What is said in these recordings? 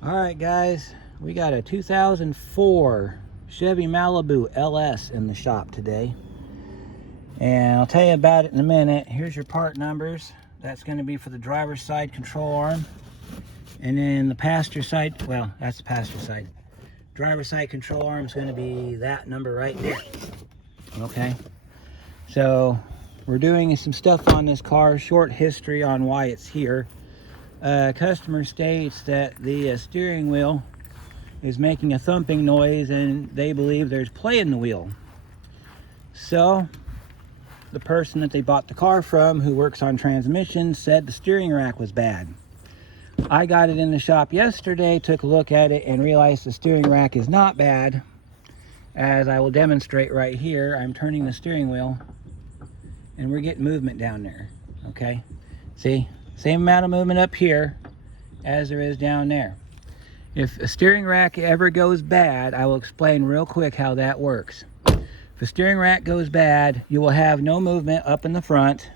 All right, guys, we got a 2004 Chevy Malibu LS in the shop today. And I'll tell you about it in a minute. Here's your part numbers. That's going to be for the driver's side control arm. And then the passenger side, well, that's the passenger side. Driver's side control arm is going to be that number right there. Okay. So we're doing some stuff on this car, short history on why it's here. Customer states that the steering wheel is making a thumping noise and they believe there's play in the wheel. So the person that they bought the car from, who works on transmissions, said the steering rack was bad. I got it in the shop yesterday, took a look at it, and realized the steering rack is not bad. As I will demonstrate right here, I'm turning the steering wheel and we're getting movement down there. Okay, see, same amount of movement up here as there is down there. If a steering rack ever goes bad, I will explain real quick how that works. If a steering rack goes bad, you will have no movement up in the front.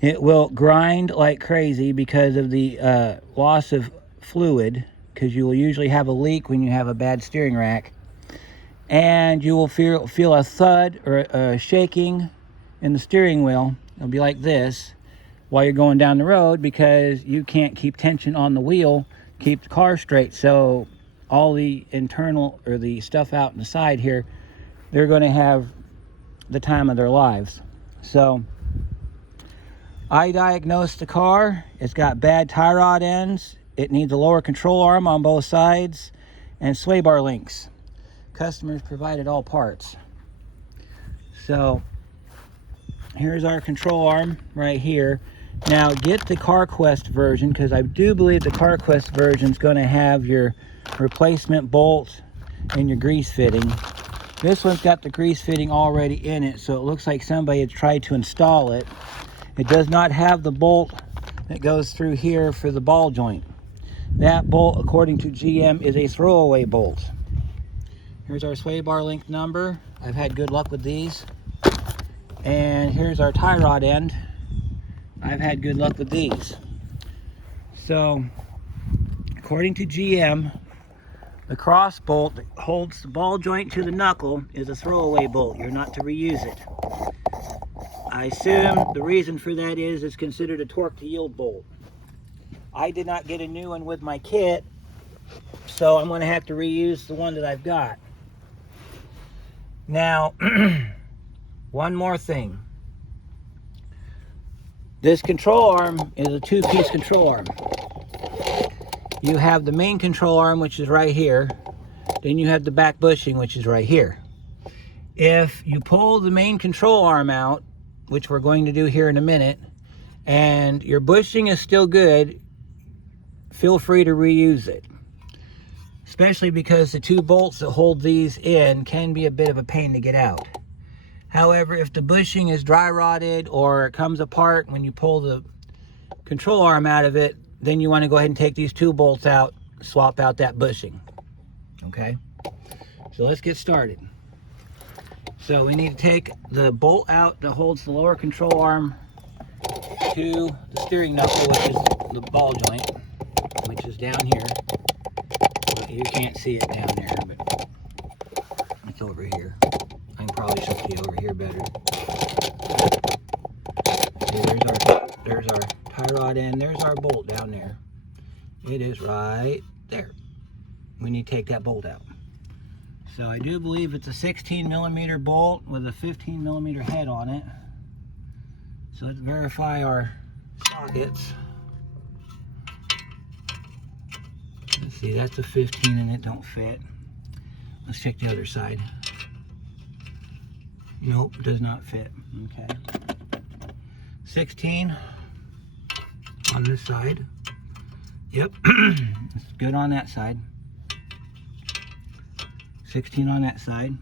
It will grind like crazy because of the loss of fluid, because you will usually have a leak when you have a bad steering rack. And you will feel a thud or a shaking in the steering wheel. It'll be like this while you're going down the road, because you can't keep tension on the wheel, keep the car straight. So all the internal, or the stuff out in the side here, they're going to have the time of their lives. So I diagnosed the car. It's got bad tie rod ends. It needs a lower control arm on both sides and sway bar links. Customers provided all parts. So here's our control arm right here. Now get the CarQuest version, because I do believe the CarQuest version is going to have your replacement bolt and your grease fitting. This one's got the grease fitting already in it, so it looks like somebody had tried to install it. It does not have the bolt that goes through here for the ball joint. That bolt, according to GM, is a throwaway bolt. Here's our sway bar link number. I've had good luck with these. And here's our tie rod end. I've had good luck with these. So, according to GM, the cross bolt that holds the ball joint to the knuckle is a throwaway bolt. You're not to reuse it. I assume the reason for that is it's considered a torque to yield bolt. I did not get a new one with my kit, so I'm going to have to reuse the one that I've got. Now, one more thing. This control arm is a two-piece control arm. You have the main control arm, which is right here. Then you have the back bushing, which is right here. If you pull the main control arm out, which we're going to do here in a minute, and your bushing is still good, feel free to reuse it. Especially because the two bolts that hold these in can be a bit of a pain to get out. However, if the bushing is dry rotted or it comes apart when you pull the control arm out of it, then you want to go ahead and take these two bolts out, swap out that bushing. Okay? So let's get started. So we need to take the bolt out that holds the lower control arm to the steering knuckle, which is the ball joint, which is down here. You can't see it down there, but it's over here. I can probably show you over here better. See, there's our tie rod end. There's our bolt down there. It is right there. We need to take that bolt out. So I do believe it's a 16 millimeter bolt with a 15 millimeter head on it. So let's verify our sockets. Let's see, that's a 15 and it don't fit. Let's check the other side. Nope, does not fit. Okay. 16 on this side. Yep, it's good on that side. 16 on that side.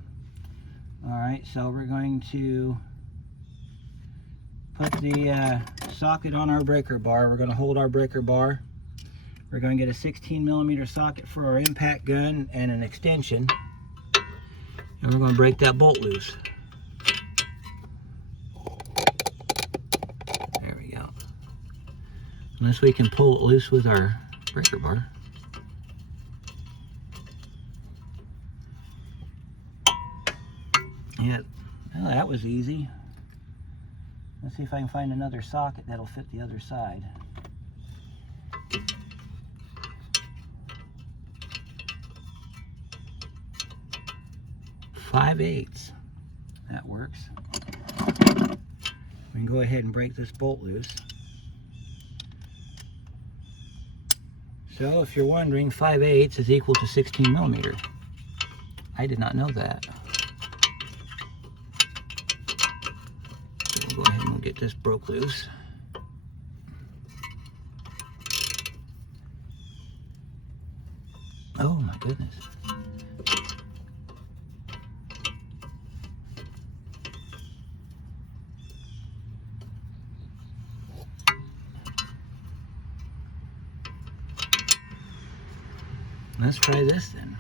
Alright, so we're going to put the socket on our breaker bar. We're going to hold our breaker bar. We're going to get a 16 millimeter socket for our impact gun and an extension. And we're going to break that bolt loose. There we go. Unless we can pull it loose with our breaker bar. Yeah, well, that was easy. Let's see if I can find another socket that'll fit the other side. Five-eighths. That works. We can go ahead and break this bolt loose. So if you're wondering, 5/8 is equal to 16 millimeter. I did not know that. So we'll go ahead and we'll get this broke loose. Oh my goodness. Let's try this then.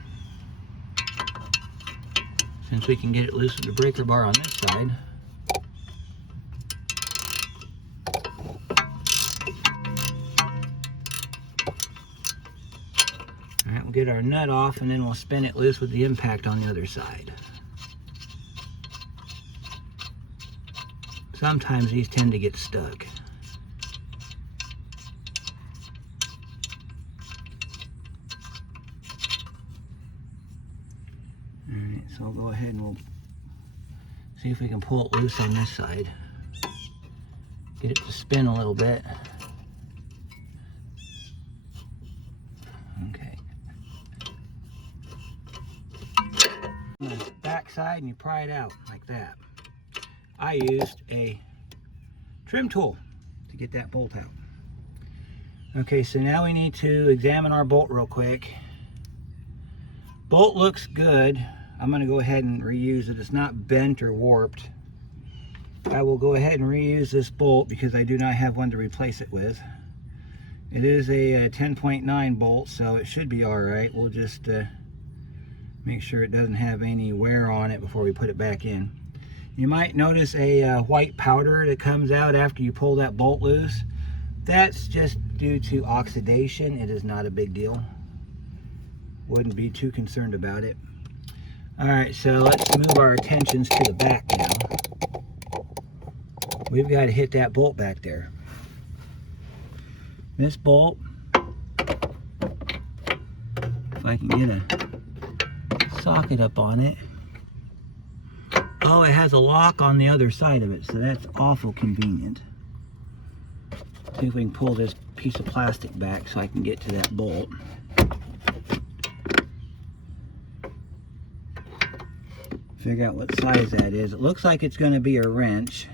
Since we can get it loose with the breaker bar on this side. Alright, we'll get our nut off and then we'll spin it loose with the impact on the other side. Sometimes these tend to get stuck. Alright, so I'll go ahead and we'll see if we can pull it loose on this side. Get it to spin a little bit. Okay. On the back side and you pry it out like that. I used a trim tool to get that bolt out. Okay, so now we need to examine our bolt real quick. Bolt looks good. I'm going to go ahead and reuse it. It's not bent or warped. I will go ahead and reuse this bolt because I do not have one to replace it with. It is a 10.9 bolt, so it should be alright. We'll just make sure it doesn't have any wear on it before we put it back in. You might notice a white powder that comes out after you pull that bolt loose. That's just due to oxidation. It is not a big deal. Wouldn't be too concerned about it. Alright, so let's move our attentions to the back now. We've got to hit that bolt back there. This bolt, if I can get a socket up on it. Oh, it has a lock on the other side of it, so that's awful convenient. See if we can pull this piece of plastic back so I can get to that bolt. Figure out what size that is. It looks like it's going to be a wrench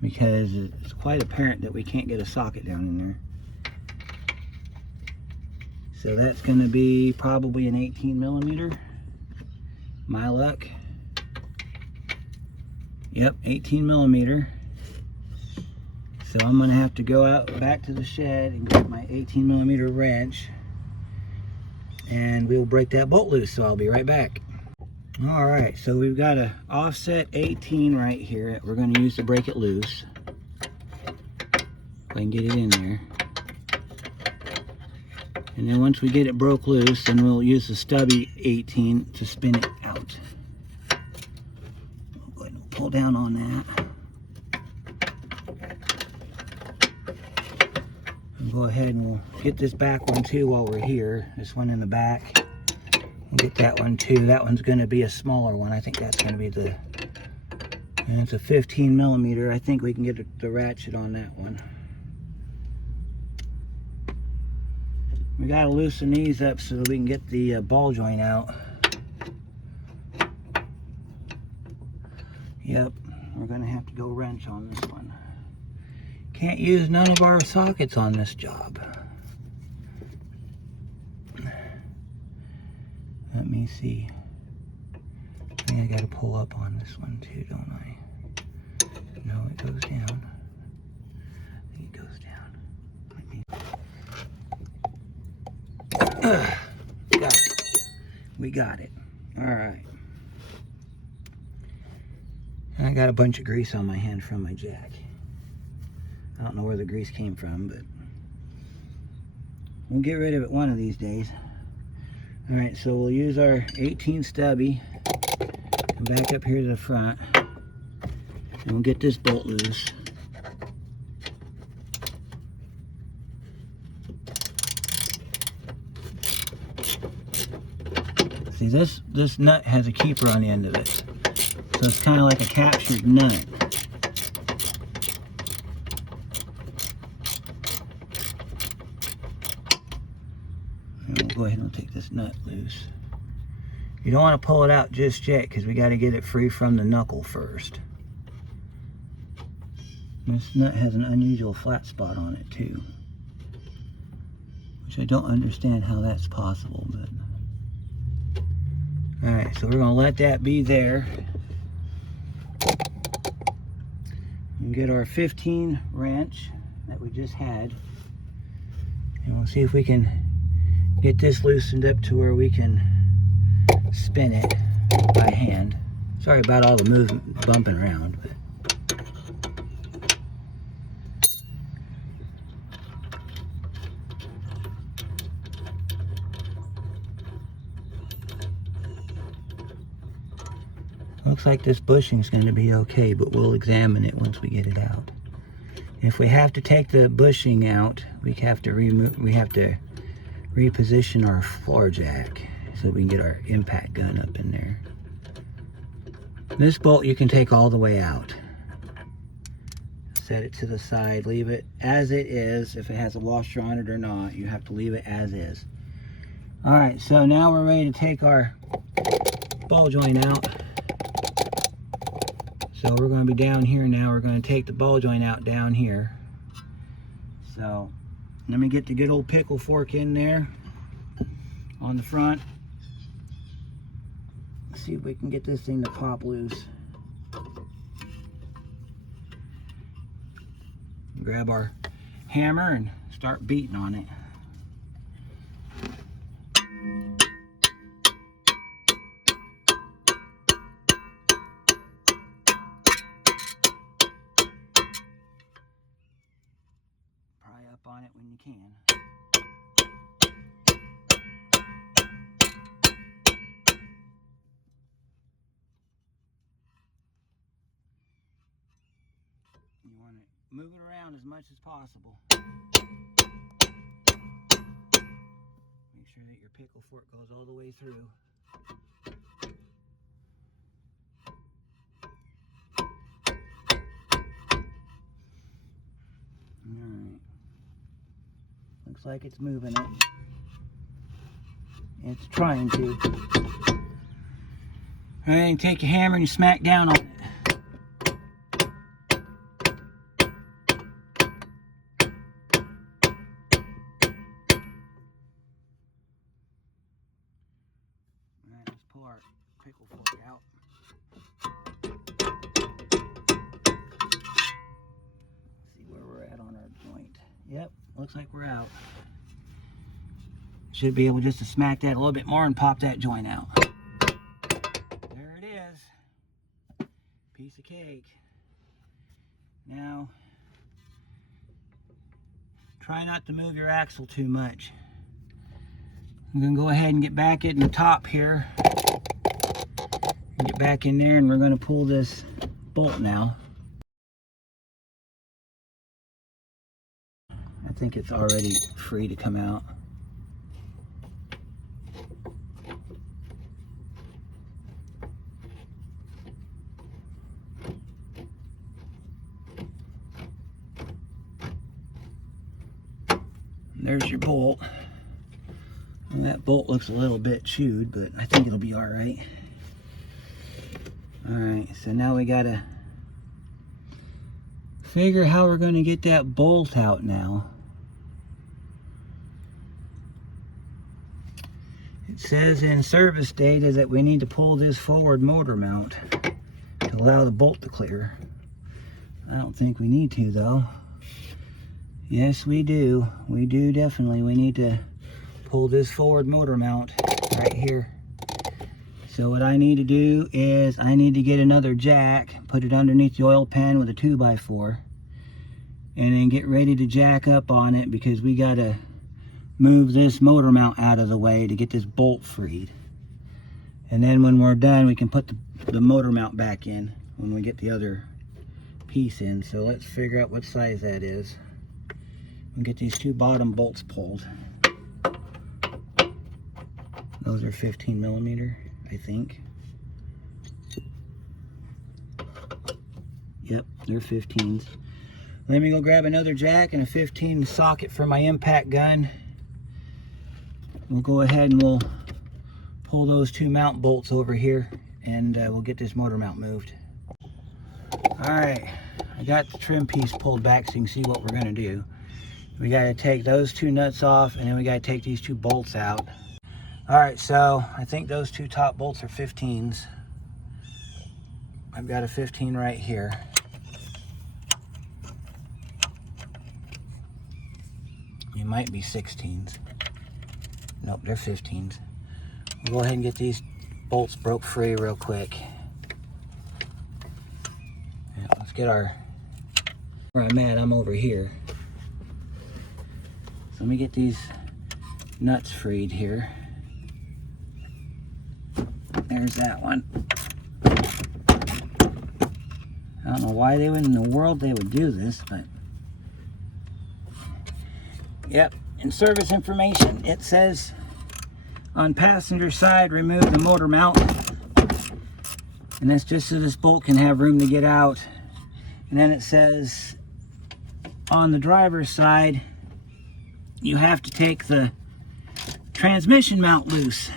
because it's quite apparent that we can't get a socket down in there. So that's going to be probably an 18 millimeter. My luck. Yep, 18 millimeter. So I'm going to have to go out back to the shed and get my 18 millimeter wrench and we'll break that bolt loose, so I'll be right back. Alright, so we've got an offset 18 right here that we're going to use to break it loose. If I can get it in there. And then once we get it broke loose, then we'll use the stubby 18 to spin it out. We'll go ahead and pull down on that. And go ahead and we'll get this back one too while we're here. This one in the back. We'll get that one too. That one's going to be a smaller one. I think that's going to be the... And it's a 15 millimeter. I think we can get the ratchet on that one. We got to loosen these up so that we can get the ball joint out. Yep, we're going to have to go wrench on this one. Can't use none of our sockets on this job. Let me see. I think I got to pull up on this one too, don't I? No, it goes down. I think it goes down. Got it. We got it. Alright. I got a bunch of grease on my hand from my jack. I don't know where the grease came from, but we'll get rid of it one of these days. Alright, so we'll use our 18 stubby Come back up here to the front, and we'll get this bolt loose. See, this nut has a keeper on the end of it, so it's kind of like a captured nut. And we'll go ahead and take this nut loose. You don't want to pull it out just yet because we got to get it free from the knuckle first. This nut has an unusual flat spot on it too, which I don't understand how that's possible, but alright, so we're going to let that be there and get our 15 wrench that we just had, and we'll see if we can get this loosened up to where we can spin it by hand. Sorry about all the movement, bumping around, but looks like this bushing is going to be okay, but we'll examine it once we get it out. If we have to take the bushing out, we have to reposition our floor jack so we can get our impact gun up in there. This bolt you can take all the way out. Set it to the side, leave it as it is. If it has a washer on it or not, you have to leave it as is. Alright, so now we're ready to take our ball joint out. So we're going to be down here now. We're going to take the ball joint out down here. So let me get the good old pickle fork in there on the front. Let's see if we can get this thing to pop loose. Grab our hammer and start beating on it. Pry up on it when you can. You want to move it around as much as possible. Make sure that your pickle fork goes all the way through. Alright. Looks like it's moving it. It's trying to. Alright, take your hammer and you smack down on it. Alright, let's pull our pickle fork out. See where we're at on our joint. Yep, looks like we're out. Should be able just to smack that a little bit more and pop that joint out. There it is. Piece of cake. Now, try not to move your axle too much. I'm going to go ahead and get back in the top here. Get back in there and we're going to pull this bolt now. I think it's already free to come out. There's your bolt. And that bolt looks a little bit chewed, but I think it'll be all right. All right, so now we gotta figure how we're going to get that bolt out now. It says in service data that we need to pull this forward motor mount to allow the bolt to clear. I don't think we need to though. Yes, we do. We do definitely. We need to pull this forward motor mount right here. So what I need to do is I need to get another jack, put it underneath the oil pan with a 2x4, and then get ready to jack up on it because we got to move this motor mount out of the way to get this bolt freed. And then when we're done, we can put the motor mount back in when we get the other piece in. So let's figure out what size that is. We'll get these two bottom bolts pulled. Those are 15 millimeter, I think. Yep, they're 15s. Let me go grab another jack and a 15 socket for my impact gun. We'll go ahead and we'll pull those two mount bolts over here, and we'll get this motor mount moved. Alright, I got the trim piece pulled back so you can see what we're going to do. We got to take those two nuts off, and then we got to take these two bolts out. Alright, so I think those two top bolts are 15s. I've got a 15 right here. They might be 16s. Nope, they're 15s. We'll go ahead and get these bolts broke free real quick. Yeah, let's get where I'm at, I'm over here. So let me get these nuts freed here. There's that one. I don't know why they would in the world they would do this, but yep, in service information it says on passenger side remove the motor mount, and that's just so this bolt can have room to get out. And then it says on the driver's side you have to take the transmission mount loose.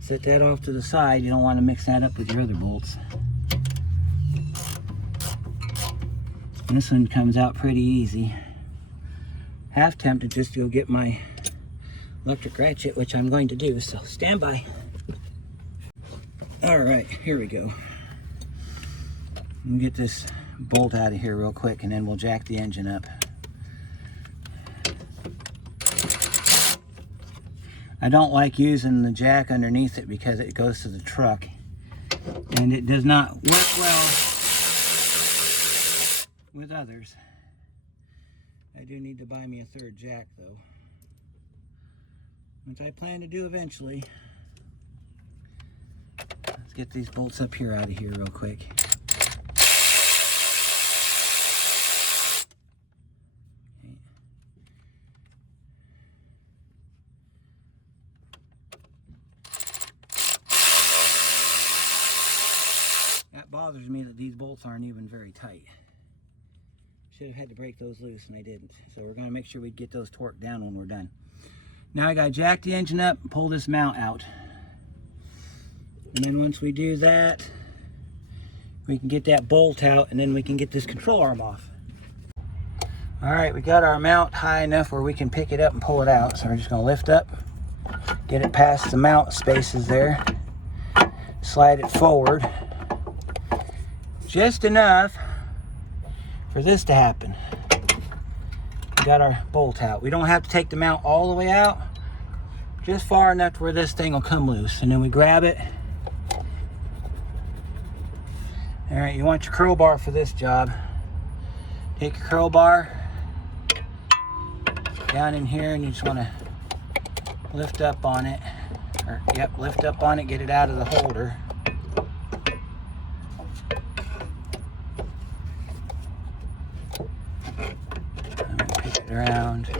Set that off to the side. You don't want to mix that up with your other bolts. This one comes out pretty easy. Half tempted just to go get my electric ratchet, which I'm going to do, so stand by. Alright, here we go. Let me get this bolt out of here real quick, and then we'll jack the engine up. I don't like using the jack underneath it because it goes to the truck, and it does not work well with others. I do need to buy me a third jack though, which I plan to do eventually. Let's get these bolts up here out of here real quick. That bothers me that these bolts aren't even very tight. Should have had to break those loose, and I didn't. So we're going to make sure we get those torqued down when we're done. Now I got to jack the engine up and pull this mount out. And then once we do that, we can get that bolt out, and then we can get this control arm off. Alright, we got our mount high enough where we can pick it up and pull it out. So we're just going to lift up, get it past the mount spaces there, slide it forward. Just enough for this to happen. We got our bolt out. We don't have to take the mount all the way out, just far enough to where this thing will come loose. And then we grab it. All right, you want your crowbar for this job. Take your crowbar down in here, and you just want to lift up on it. Or, yep, lift up on it, get it out of the holder. Around.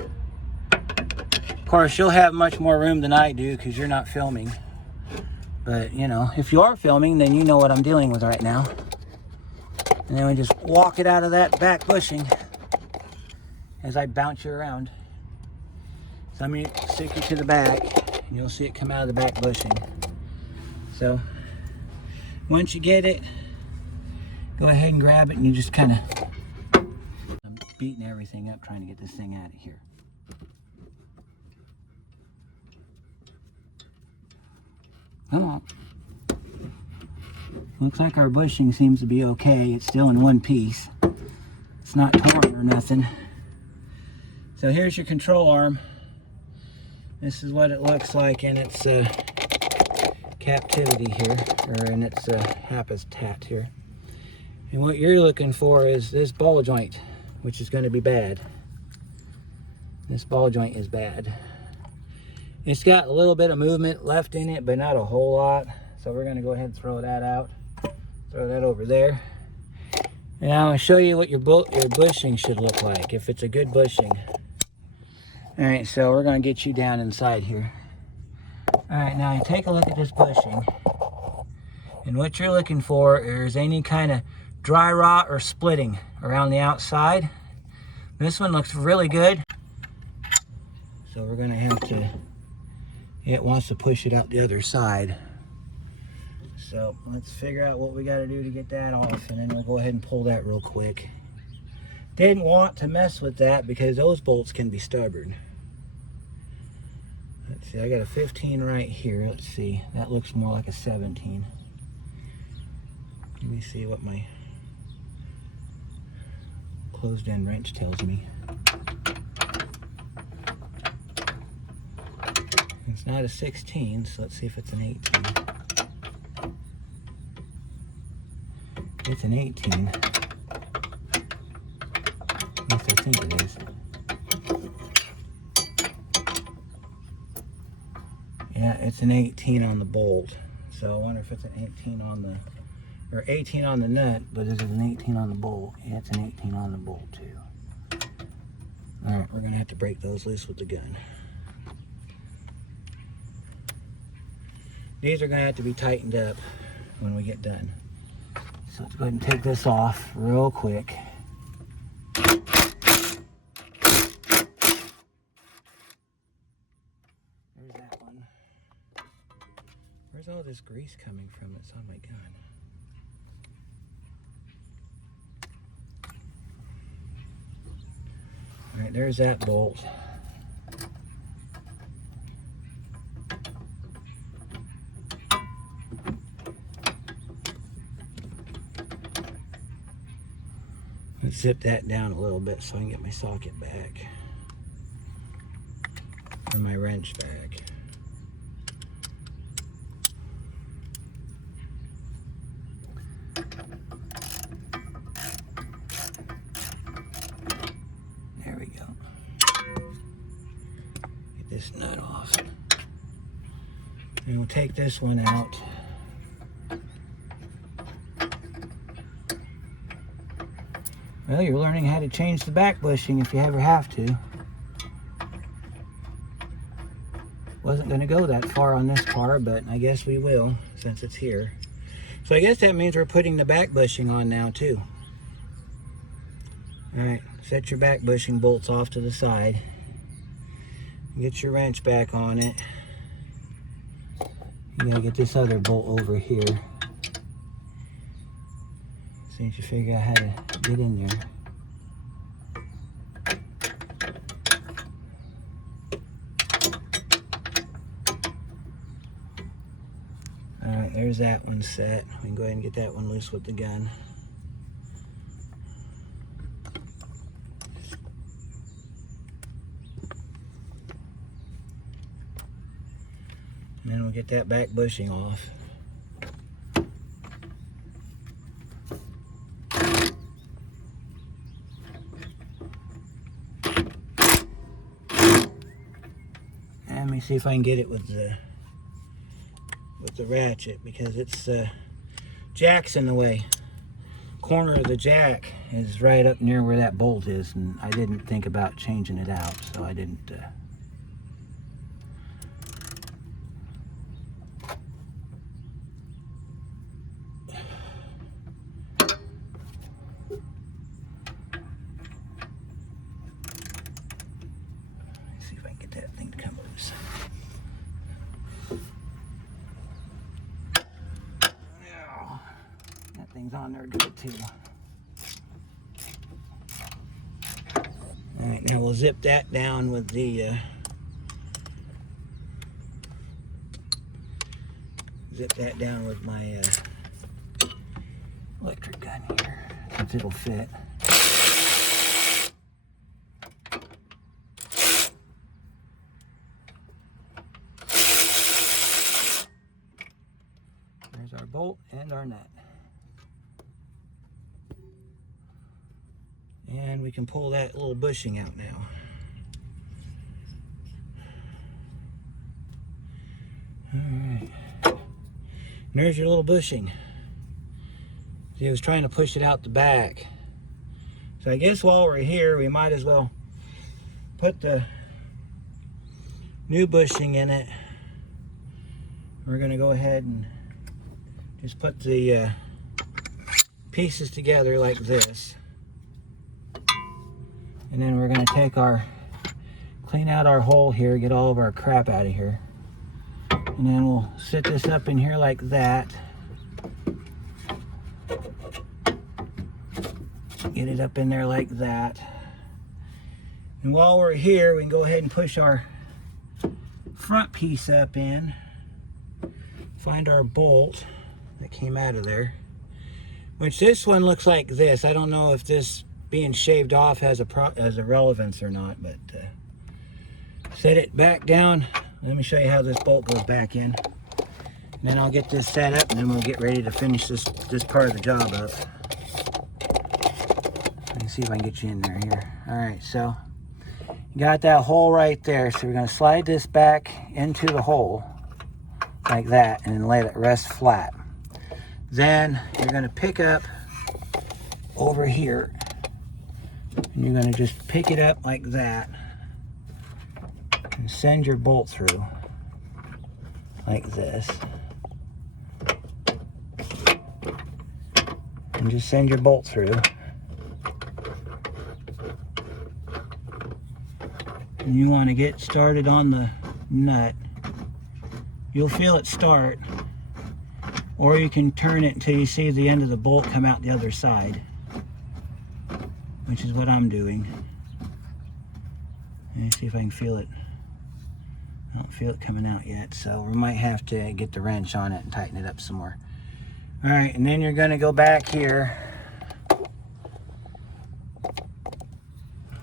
Of course, you'll have much more room than I do because you're not filming. But, you know, if you are filming, then you know what I'm dealing with right now. And then we just walk it out of that back bushing as I bounce you around. So I'm going to stick it to the back, and you'll see it come out of the back bushing. So, once you get it, go ahead and grab it, and you just kind of beating everything up trying to get this thing out of here. Come on. Looks like our bushing seems to be okay. It's still in one piece. It's not torn or nothing. So here's your control arm. This is what it looks like, and it's captivity here, or in its habitat here. And what you're looking for is this ball joint, which is going to be bad. This ball joint is bad. It's got a little bit of movement left in it, but not a whole lot. So we're going to go ahead and throw that out. Throw that over there. And I'm going to show you what your bushing should look like, if it's a good bushing. All right, so we're going to get you down inside here. All right, now take a look at this bushing. And what you're looking for is any kind of dry rot or splitting around the outside. This one looks really good. So we're going to have to, it wants to push it out the other side. So let's figure out what we got to do to get that off, and then we'll go ahead and pull that real quick. Didn't want to mess with that because those bolts can be stubborn. Let's see, I got a 15 right here. Let's see, that looks more like a 17. Let me see what my closed end wrench tells me. It's not a 16, so let's see if it's an 18. It's an 18. Yes, I think it is. Yeah, it's an 18 on the bolt. So I wonder if it's an 18 on the, or 18 on the nut, but is it an 18 on the bolt? Yeah, it's an 18 on the bolt too. All right, we're gonna have to break those loose with the gun. These are gonna have to be tightened up when we get done. So let's go ahead and take this off real quick. There's that one. Where's all this grease coming from that's on my gun? All right, there's that bolt. Let's zip that down a little bit so I can get my socket back. Or my wrench back. There we go. Get this nut off. And we'll take this one out. Well, you're learning how to change the back bushing if you ever have to. Wasn't going to go that far on this car, but I guess we will since it's here. So I guess that means we're putting the back bushing on now too. All right, set your back bushing bolts off to the side. Get your wrench back on it. You gotta get this other bolt over here. So you figure out how to get in there. Alright, there's that one set. We can go ahead and get that one loose with the gun. And then we'll get that back bushing off. And let me see if I can get it with the ratchet, because it's jack's in the way. Corner of the jack is right up near where that bolt is, and I didn't think about changing it out, so I didn't. See if I can get that thing to come loose. That thing's on there good too. All right, now we'll zip that down with the my electric gun here, since it'll fit. our bolt and our nut. And we can pull that little bushing out now. Alright. There's your little bushing. See, I was trying to push it out the back. So I guess while we're here, we might as well put the new bushing in it. We're going to go ahead and just put the pieces together like this. And then we're going to take clean out our hole here, get all of our crap out of here. And then we'll sit this up in here like that. Get it up in there like that. And while we're here, we can go ahead and push our front piece up in. Find our bolt that came out of there. Which this one looks like this. I don't know if this being shaved off has a relevance or not, but set it back down. Let me show you how this bolt goes back in. And then I'll get this set up, and then we'll get ready to finish this part of the job up. Let me see if I can get you in there here. All right, so you got that hole right there. So we're going to slide this back into the hole like that, and then let it rest flat. Then you're going to pick up over here, and you're going to just pick it up like that and send your bolt through like this. And just send your bolt through. And you want to get started on the nut. You'll feel it start, or you can turn it until you see the end of the bolt come out the other side, which is what I'm doing. Let me see if I can feel it. I don't feel it coming out yet, so we might have to get the wrench on it and tighten it up some more. All right, and then you're going to go back here.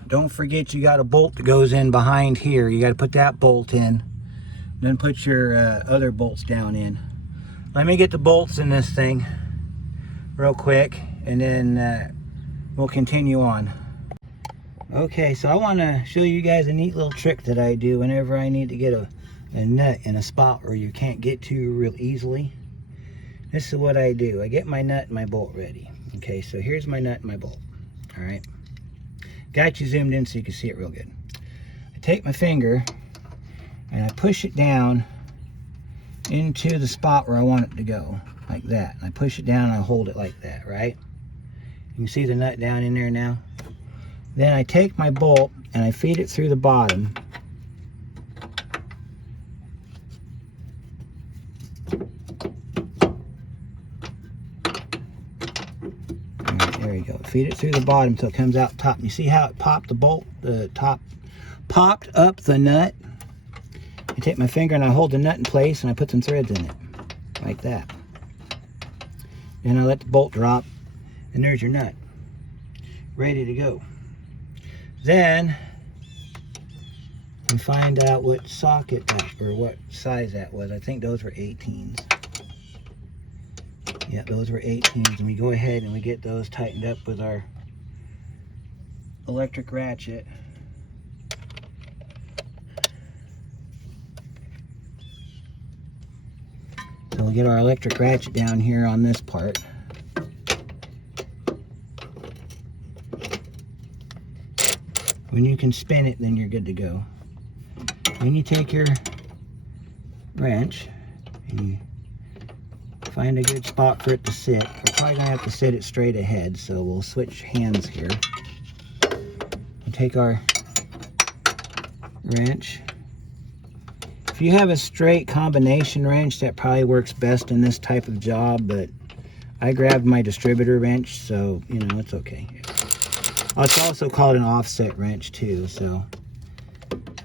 Don't forget you got a bolt that goes in behind here. You got to put that bolt in. Then put your other bolts down in. Let me get the bolts in this thing real quick, and then we'll continue on. Okay, so I want to show you guys a neat little trick that I do whenever I need to get a nut in a spot where you can't get to real easily. This is what I do. I get my nut and my bolt ready. Okay, so here's my nut and my bolt. All right. Got you zoomed in so you can see it real good. I take my finger and I push it down into the spot where I want it to go, like that. And I push it down and I hold it like that, right? You can see the nut down in there now. Then I take my bolt and I feed it through the bottom. Alright, there you go. Feed it through the bottom until it comes out top. You see how it popped the bolt, the top popped up the nut? I take my finger and I hold the nut in place and I put some threads in it, like that. Then I let the bolt drop, and there's your nut, ready to go. Then we find out what socket that, or what size that was. I think those were 18s. Yeah, those were 18s, and we go ahead and we get those tightened up with our electric ratchet. So we'll get our electric ratchet down here on this part. When you can spin it, then you're good to go. Then you take your wrench and you find a good spot for it to sit. We're probably gonna have to sit it straight ahead, so we'll switch hands here. We'll take our wrench. If you have a straight combination wrench, that probably works best in this type of job, but I grabbed my distributor wrench, so you know, it's okay. It's also called an offset wrench too, so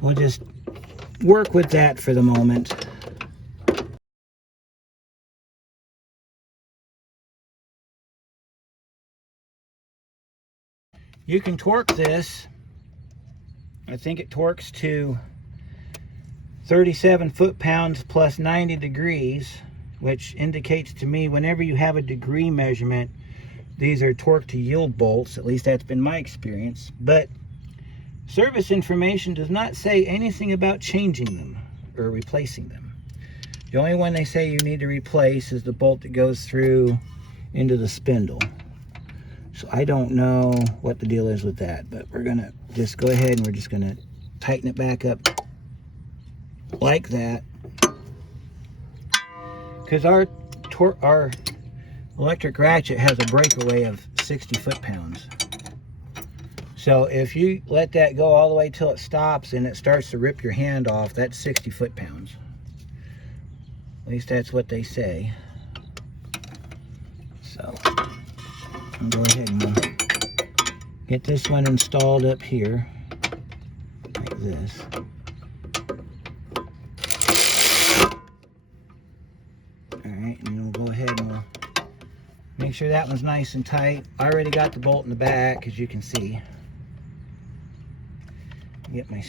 we'll just work with that for the moment. You can torque this. I think it torques to 37 foot-pounds plus 90 degrees. which indicates to me whenever you have a degree measurement, these are torque to yield bolts. At least that's been my experience. But service information does not say anything about changing them or replacing them. The only one they say you need to replace is the bolt that goes through into the spindle. So I don't know what the deal is with that, but we're gonna just go ahead and we're just gonna tighten it back up like that, because our electric ratchet has a breakaway of 60 foot-pounds. So if you let that go all the way till it stops and it starts to rip your hand off, that's 60 foot-pounds. At least that's what they say. So I'll go ahead and get this one installed up here like this. Alright, and we'll go ahead and we'll make sure that one's nice and tight. I already got the bolt in the back, as you can see. Get my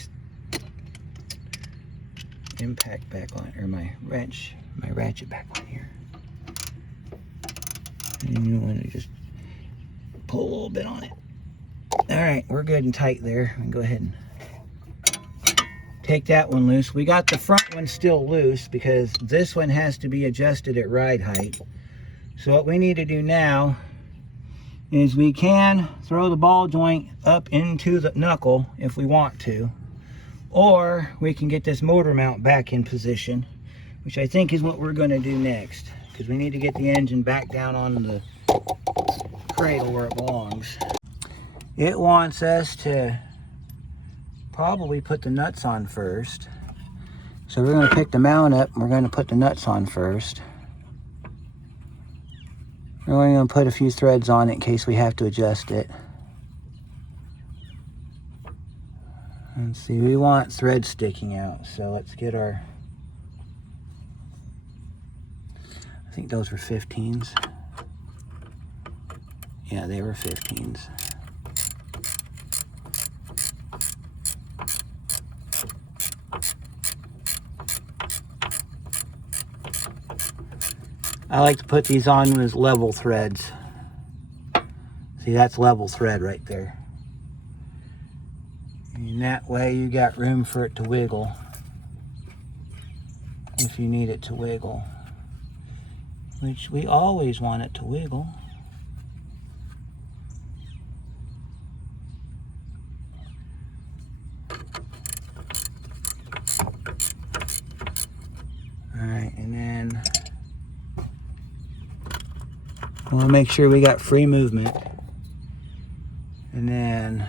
impact back on, or my ratchet back on here. And you want to just pull a little bit on it. Alright, we're good and tight there. We can go ahead and take that one loose. We got the front one still loose because this one has to be adjusted at ride height. So what we need to do now is we can throw the ball joint up into the knuckle if we want to, or we can get this motor mount back in position, which I think is what we're going to do next, because we need to get the engine back down on the cradle where it belongs. It wants us to probably put the nuts on first. So we're going to pick the mount up and we're going to put the nuts on first. We're only going to put a few threads on it in case we have to adjust it. Let's see, we want threads sticking out, so let's get our, I think those were 15s. Yeah, they were 15s. I like to put these on as level threads. See, that's level thread right there. And that way you got room for it to wiggle if you need it to wiggle, which we always want it to wiggle. Alright, and then we want to make sure we got free movement. And then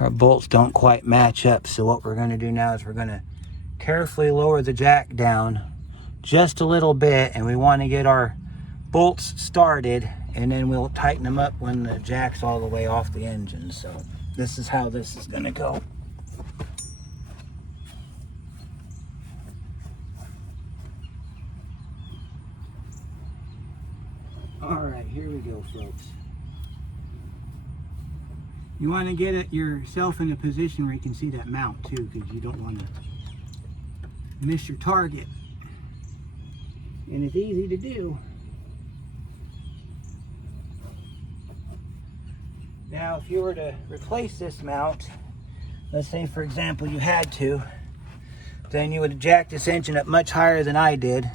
our bolts don't quite match up, so what we're going to do now is we're going to carefully lower the jack down just a little bit, and we want to get our bolts started, and then we'll tighten them up when the jack's all the way off the engine. So this is how this is going to go. Alright, here we go, folks. You want to get yourself in a position where you can see that mount too, because you don't want to miss your target. And it's easy to do. Now, if you were to replace this mount, let's say for example you had to, then you would jack this engine up much higher than I did,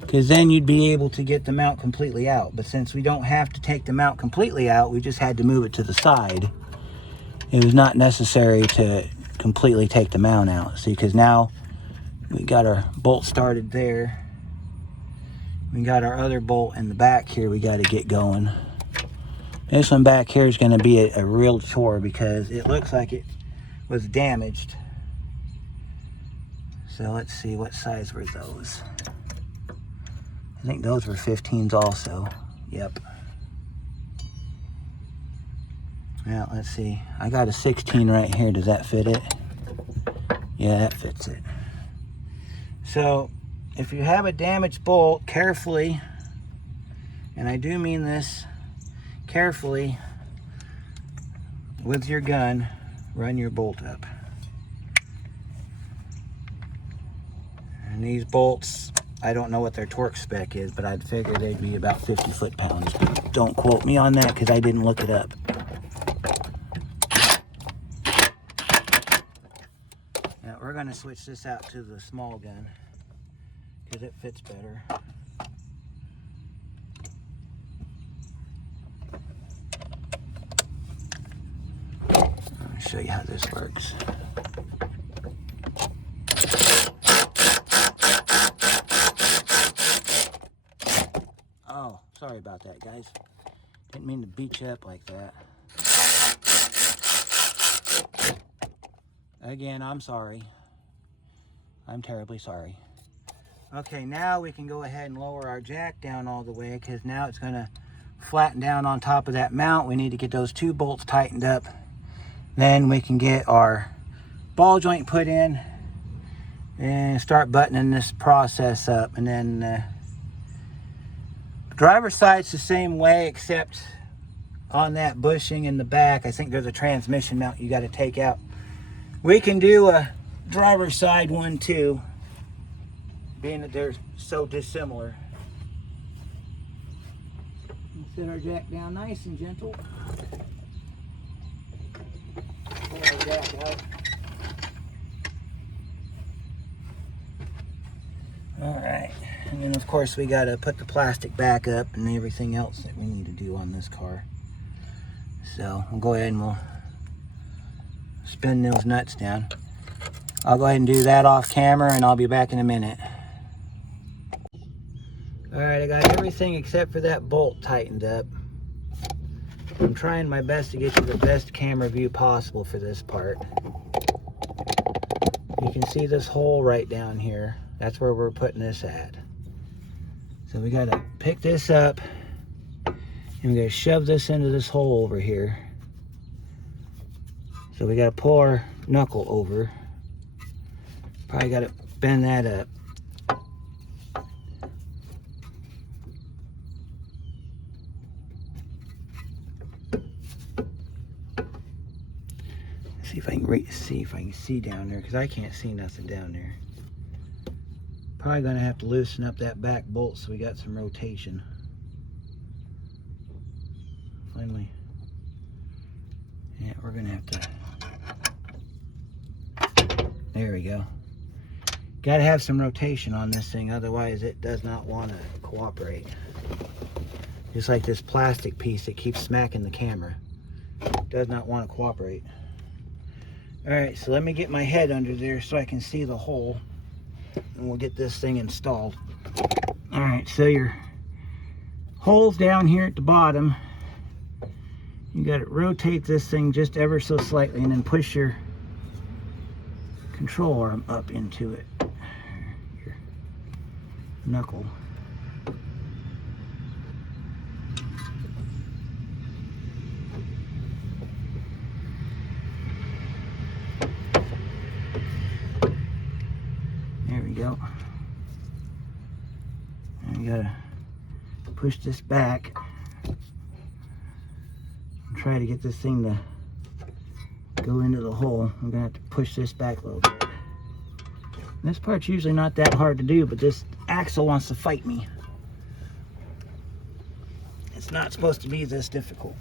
because then you'd be able to get the mount completely out. But since we don't have to take the mount completely out, we just had to move it to the side. It was not necessary to completely take the mount out. See, because now we got our bolt started there. We got our other bolt in the back here we got to get going. This one back here is going to be a real chore because it looks like it was damaged. So let's see, what size were those? I think those were 15s also. Yep. Now, let's see. I got a 16 right here. Does that fit it? Yeah, that fits it. So, if you have a damaged bolt, carefully, and I do mean this, carefully, with your gun, run your bolt up. And these bolts, I don't know what their torque spec is, but I'd figure they'd be about 50 foot-pounds. But don't quote me on that because I didn't look it up. Now we're going to switch this out to the small gun because it fits better. I'll show you how this works. Oh, sorry about that, guys. Didn't mean to beat you up like that. Again, I'm sorry. I'm terribly sorry. Okay, now we can go ahead and lower our jack down all the way because now it's going to flatten down on top of that mount. We need to get those two bolts tightened up. Then we can get our ball joint put in and start buttoning this process up. And then driver's side's the same way, except on that bushing in the back, I think there's a transmission mount you got to take out. We can do a driver's side one too, being that they're so dissimilar. Set our jack down nice and gentle. Pull our jack out. Alright, and then of course we got to put the plastic back up and everything else that we need to do on this car. So we'll go ahead and we'll spin those nuts down. I'll go ahead and do that off camera and I'll be back in a minute. Alright, I got everything except for that bolt tightened up. I'm trying my best to get you the best camera view possible for this part. You can see this hole right down here. That's where we're putting this at. So we gotta pick this up and we're gonna shove this into this hole over here. So we gotta pull our knuckle over. Probably gotta bend that up. See if I can see down there, because I can't see nothing down there. Probably gonna have to loosen up that back bolt so we got some rotation. Finally, yeah, we're gonna have to. There we go. Got to have some rotation on this thing, otherwise it does not want to cooperate. Just like this plastic piece that keeps smacking the camera. Does not want to cooperate. Alright, so let me get my head under there so I can see the hole. And we'll get this thing installed. Alright, so your hole's down here at the bottom. You got to rotate this thing just ever so slightly and then push your control arm up into it. Your knuckle. There we go. And you gotta push this back and try to get this thing to go into the hole. I'm gonna have to push this back a little bit. And this part's usually not that hard to do, but this axle wants to fight me. It's not supposed to be this difficult.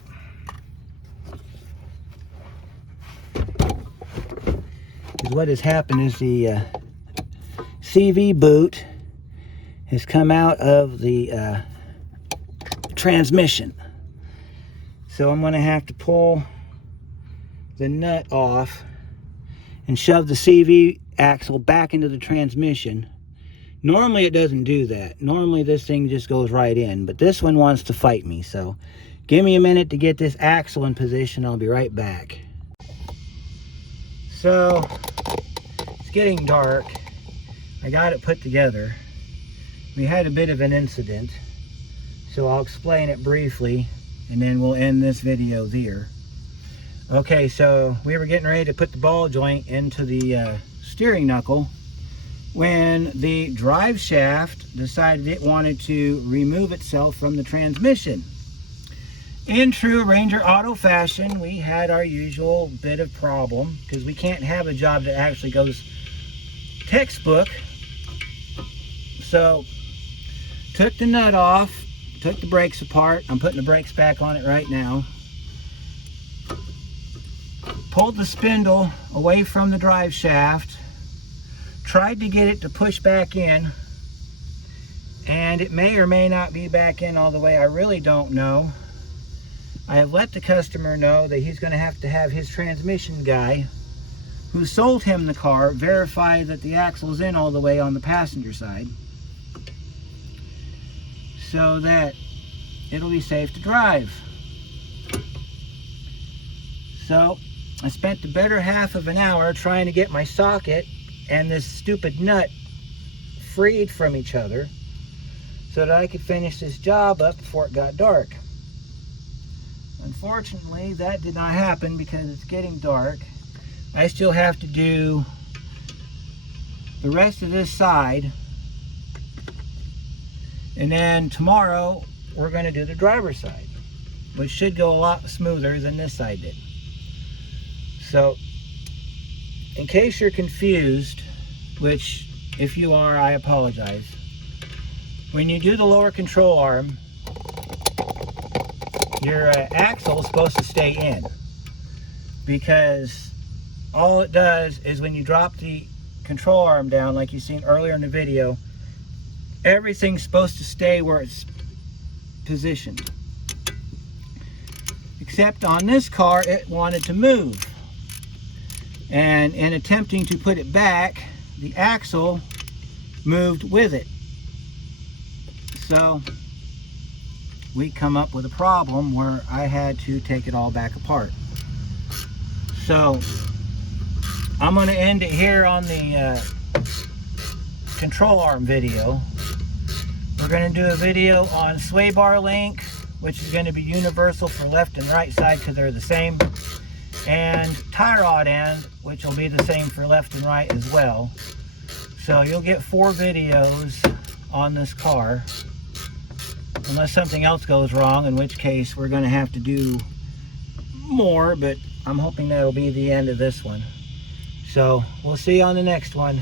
Because what has happened is the CV boot has come out of the transmission. So I'm going to have to pull the nut off and shove the CV axle back into the transmission. Normally it doesn't do that. Normally this thing just goes right in, but this one wants to fight me. So give me a minute to get this axle in position. I'll be right back. So it's getting dark. I got it put together. We had a bit of an incident, so I'll explain it briefly and then we'll end this video there. Okay, so we were getting ready to put the ball joint into the steering knuckle when the drive shaft decided it wanted to remove itself from the transmission. In true Ranger Auto fashion, we had our usual bit of problem because we can't have a job that actually goes textbook So took the nut off, took the brakes apart. I'm putting the brakes back on it right now. Pulled the spindle away from the drive shaft, tried to get it to push back in, and it may or may not be back in all the way. I really don't know. I have let the customer know that he's going to have his transmission guy who sold him the car verify that the axle's in all the way on the passenger side so that it'll be safe to drive. So I spent the better half of an hour trying to get my socket and this stupid nut freed from each other so that I could finish this job up before it got dark. Unfortunately, that did not happen because it's getting dark. I still have to do the rest of this side, and then tomorrow we're going to do the driver's side, which should go a lot smoother than this side did. So, in case you're confused, which if you are, I apologize. When you do the lower control arm, your axle is supposed to stay in, because all it does is when you drop the control arm down, like you've seen earlier in the video, everything's supposed to stay where it's positioned. Except on this car, it wanted to move. And in attempting to put it back, the axle moved with it. So we come up with a problem where I had to take it all back apart. So I'm going to end it here on the control arm video. We're going to do a video on sway bar link, which is going to be universal for left and right side because they're the same, and tie rod end, which will be the same for left and right as well. So you'll get 4 videos on this car, unless something else goes wrong, in which case we're going to have to do more, but I'm hoping that'll be the end of this one. So we'll see you on the next one.